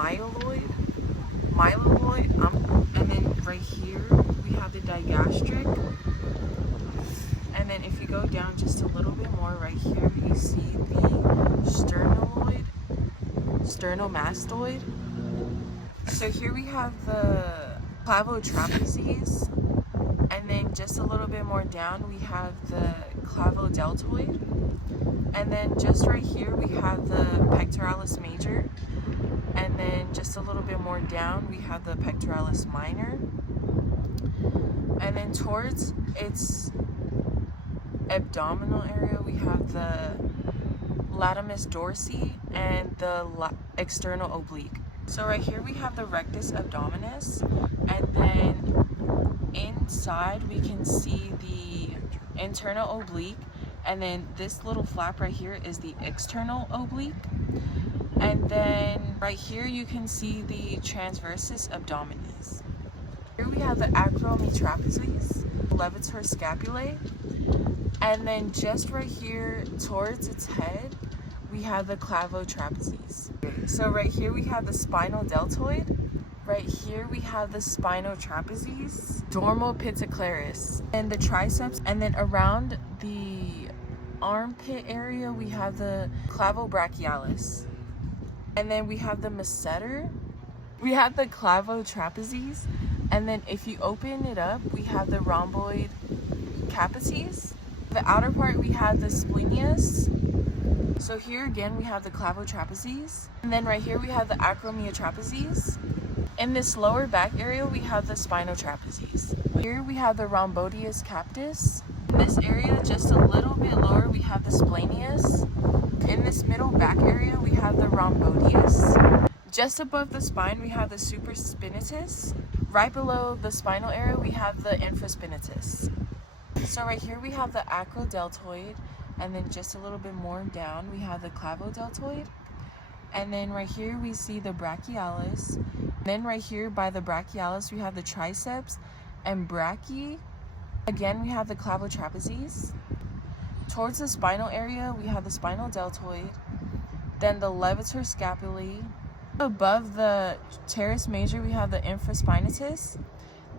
myeloid, and then right here we have the digastric. And then if you go down just a little bit more, right here you see the sternomastoid. So here we have the clavotrapezes, and then just a little bit more down we have the clavodeltoid, and then just right here we have the pectoralis major, and then just a little bit more down we have the pectoralis minor, and then towards its abdominal area we have the latimus dorsi and the external oblique. So right here we have the rectus abdominis, and then inside we can see the internal oblique, and then this little flap right here is the external oblique, and then right here you can see the transversus abdominis. Here we have the acrometrapezes, levator scapulae, and then just right here towards its head we have the clavotrapezes. So right here we have the spinal deltoid. Right here we have the spinotrapezes, dormopitocularis, and the triceps, and then around the armpit area we have the clavobrachialis, and then we have the masseter, we have the clavotrapezes, and then if you open it up we have the rhomboid capices. The outer part we have the splenius. So here again we have the clavotrapezes, and then right here we have the acromeotrapezes. In this lower back area we have the spinotrapezes. Here we have the rhomboideus captus. In this area just a little bit lower we have the splenius. In this middle back area we have the rhomboideus. Just above the spine we have the supraspinatus. Right below the spinal area we have the infraspinatus. So right here we have the acrodeltoid, and then just a little bit more down we have the clavodeltoid, and then right here we see the brachialis. Then right here by the brachialis we have the triceps and brachii. Again we have the clavotrapezes. Towards the spinal area we have the spinal deltoid, then the levator scapulae. Above the teres major we have the infraspinatus,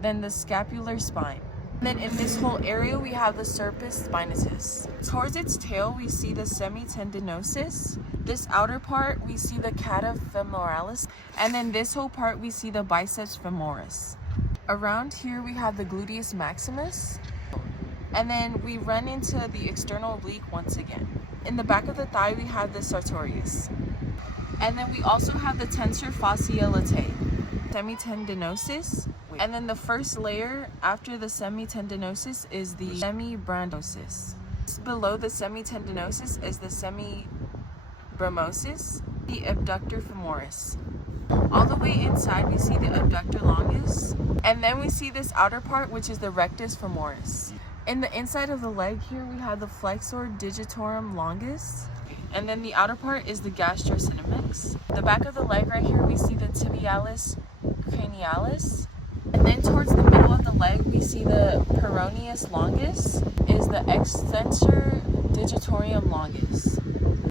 then the scapular spine. Then in this whole area we have the serpus spinatus. Towards its tail we see the semitendinosus. This outer part we see the cava femoralis, and then this whole part we see the biceps femoris. Around here we have the gluteus maximus, and then we run into the external oblique once again. In the back of the thigh we have the sartorius, and then we also have the tensor fasciae latae, semitendinosus. And then the first layer after the semitendinosus is the semibrandosus. Below the semitendinosus is the semibromosus, the abductor femoris. All the way inside we see the abductor longus, and then we see this outer part which is the rectus femoris. In the inside of the leg here we have the flexor digitorum longus, and then the outer part is the gastrocnemics. The back of the leg right here we see the tibialis cranialis. And then towards the middle of the leg we see the peroneus longus is the extensor digitorum longus.